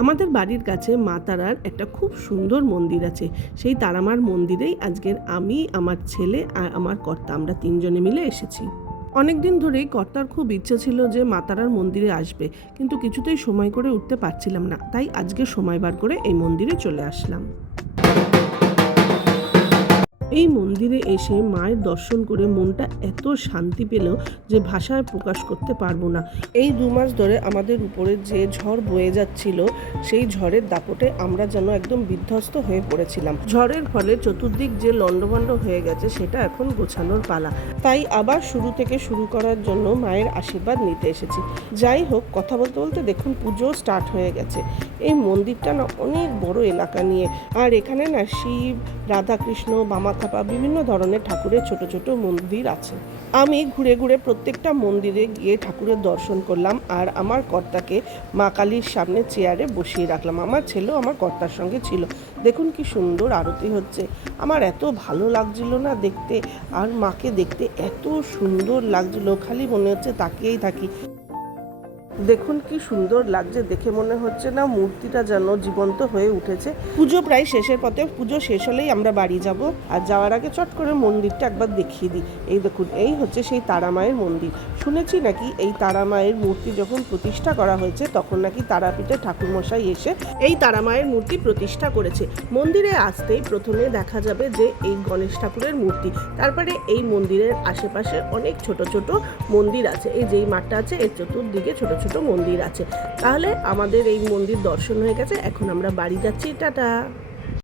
আমাদের বাড়ির কাছে মা তারার একটা খুব সুন্দর মন্দির আছে। সেই তারামার মন্দিরেই আজকের আমি, আমার ছেলে আর আমার কর্তা আমরা ৩ জনে মিলে এসেছি। অনেকদিন ধরেই কর্তার খুব ইচ্ছে ছিল যে মা তারার মন্দিরে আসবে, কিন্তু কিছুতেই সময় করে উঠতে পারছিলাম না। তাই আজকে সময় বার করে এই মন্দিরে চলে আসলাম। এই মন্দিরে এসে মায়ের দর্শন করে মনটা এত শান্তি পেল যে ভাষায় প্রকাশ করতে পারবো না। এই ২ মাস ধরে আমাদের উপরে যে ঝড় বয়ে যাচ্ছিল, সেই ঝড়ের দাপটে আমরা যেন একদম বিধ্বস্ত হয়ে পড়েছিলাম। ঝড়ের ফলে চতুর্দিক যে লণ্ডভণ্ড হয়ে গেছে সেটা এখন গোছানোর পালা। তাই আবার শুরু থেকে শুরু করার জন্য মায়ের আশীর্বাদ নিতে এসেছি। যাই হোক, কথা বলতে বলতে দেখুন পুজো স্টার্ট হয়ে গেছে। এই মন্দিরটা না অনেক বড় এলাকা নিয়ে, আর এখানে না শিব, রাধাকৃষ্ণ, বামাখ্যাপা বিভিন্ন ধরনের ঠাকুরের ছোট ছোট মন্দির আছে। আমি ঘুরে ঘুরে প্রত্যেকটা মন্দিরে গিয়ে ঠাকুরের দর্শন করলাম, আর আমার কর্তাকে মা কালীর সামনে চেয়ারে বসিয়ে রাখলাম। আমার ছেলেও আমার কর্তার সঙ্গে ছিল। দেখুন কি সুন্দর আরতি হচ্ছে। আমার এত ভালো লাগছিল না দেখতে, আর মাকে দেখতে এত সুন্দর লাগছিল, খালি মনে হচ্ছে তাকিয়েই থাকি। দেখুন কি সুন্দর লাগছে, দেখে মনে হচ্ছে না মূর্তিটা যেন জীবন্ত হয়ে উঠেছে। পুজো প্রায় শেষের পথে, পুজো শেষ হলেই আমরা বাড়ি যাব। আর যাওয়ার আগে চট করে মন্দিরটা একবার দেখিয়ে দিই। এই দেখুন, এই হচ্ছে সেই তারামায়ের মন্দির। শুনেছি নাকি এই তারামায়ের মূর্তি যখন প্রতিষ্ঠা করা হয়েছে তখন নাকি তারাপীঠে ঠাকুরমশাই এসে এই তারামায়ের মূর্তি প্রতিষ্ঠা করেছে। মন্দিরে আসতেই প্রথমে দেখা যাবে যে এই গণেশ ঠাকুরের মূর্তি, তারপরে এই মন্দিরের আশেপাশে অনেক ছোট ছোট মন্দির আছে। এই যেই মাঠটা আছে এর চতুর্দিকে ছোট ছোট মন্দির আছে। তাহলে আমাদের এই মন্দির দর্শন হয়ে গেছে, এখন আমরা বাড়ি যাচ্ছি। টাটা।